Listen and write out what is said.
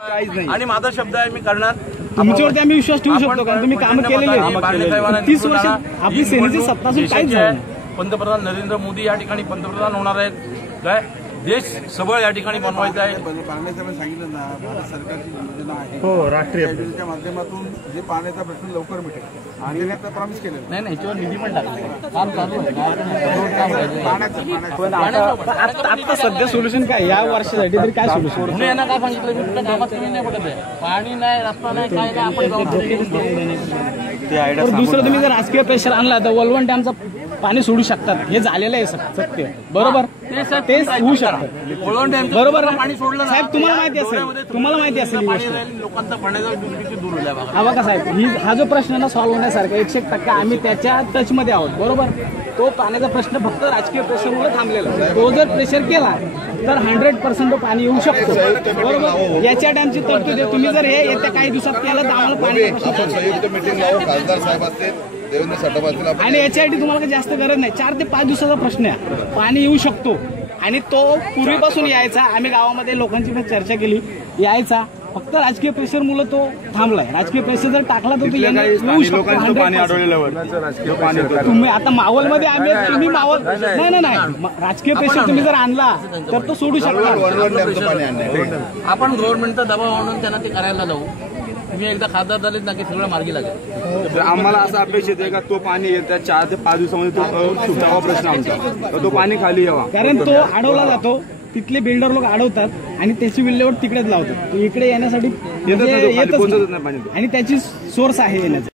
आणि माझा शब्द आहे मी करणार। तुमच्यावरती आम्ही विश्वास ठेवू शकतो कारण तुम्ही काम केलेले आहे। 30 वर्ष आपली सेनेची सत्ता असून काहीच झालं नाही। पंतप्रधान नरेंद्र मोदी या ठिकाणी पंतप्रधान होणार आहेत। काय देश सबळ या ठिकाणी बनवायचा आहे। पाण्याचं मी सांगितलं ना, भारत सरकारची योजना आहे हो राष्ट्रीय योजनेच्या माध्यमातून जे पाण्याचा प्रश्न लवकर मिळेल आणि त्याने आता प्रॉमिस केलेलं नाही नाही याच्यावर निधी पण टाकला काम चालू पाण्याचं आता सध्या सोल्युशन काय या वर्षासाठी तरी काय सोल्युशन म्हणून यांना काय सांगितलं मी तुमच्या कामात कमी नाही पडत आहे। पाणी नाही रस्ता नाही काय नाही आपण दुसरं तुम्ही जर राजकीय प्रेशर आणला तर वलवण डॅमचं पाणी सोडू शकतात हे झालेलं आहे सत्य बरोबर ते होऊ शकतं बरोबर पाणी सोडलं साहेब तुम्हाला माहिती असेल लोकांचा पाण्याचा दुर्गती दूर होईल। हा बघा साहेब हा जो प्रश्न ना सॉल्व्ह होण्यासारखा 100% आम्ही त्याच्या टच मध्ये आहोत बरोबर। तो पाण्याचा प्रश्न फक्त राजकीय प्रेशरमुळे थांबलेला आहे। तो जर प्रेशर केला तर 100% पाणी येऊ शकतो बरोबर। याच्या डॅमची तरतूद आहे। तुम्ही जर हे येत्या काही दिवसात केलं तर आम्हाला पाणी संयुक्त मीटिंग लावून खासदार साहेब असतील देवेंद्र साठप असतील आणि याच्यासाठी तुम्हाला काही जास्त गरज नाही। 4 ते 5 दिवसाचा प्रश्न आहे। पाणी येऊ शकतो आणि तो पूर्वीपासून यायचा। आम्ही गावामध्ये लोकांची पण चर्चा केली यायचा फक्त राजकीय प्रेशर मुळे तो थांबलाय। राजकीय प्रेशर जर टाकला तर येऊ शकतो। तुम्ही आता मावलमध्ये आम्ही तुम्ही मावल नाही राजकीय प्रेशर तुम्ही जर आणला तर तो सोडू शकता। आपण गव्हर्नमेंटचा दबाव आणून त्यांना ते करायला लावू। तुम्ही एकदा खासदार झालेत ना की सगळं मार्गी लागेल। आम्हाला असं अपेक्षित आहे का तो पाणी येत्या 4 ते 5 दिवसामध्ये तो सुटावा प्रश्न आमचा तो पाणी खाली यावा कारण तो अडवला जातो। तिथले बिल्डर लोक अडवतात आणि त्याची विल्हेवाट तिकडेच लावतात। इकडे येण्यासाठी येतच नाही आणि त्याची सोर्स आहे येण्याचा।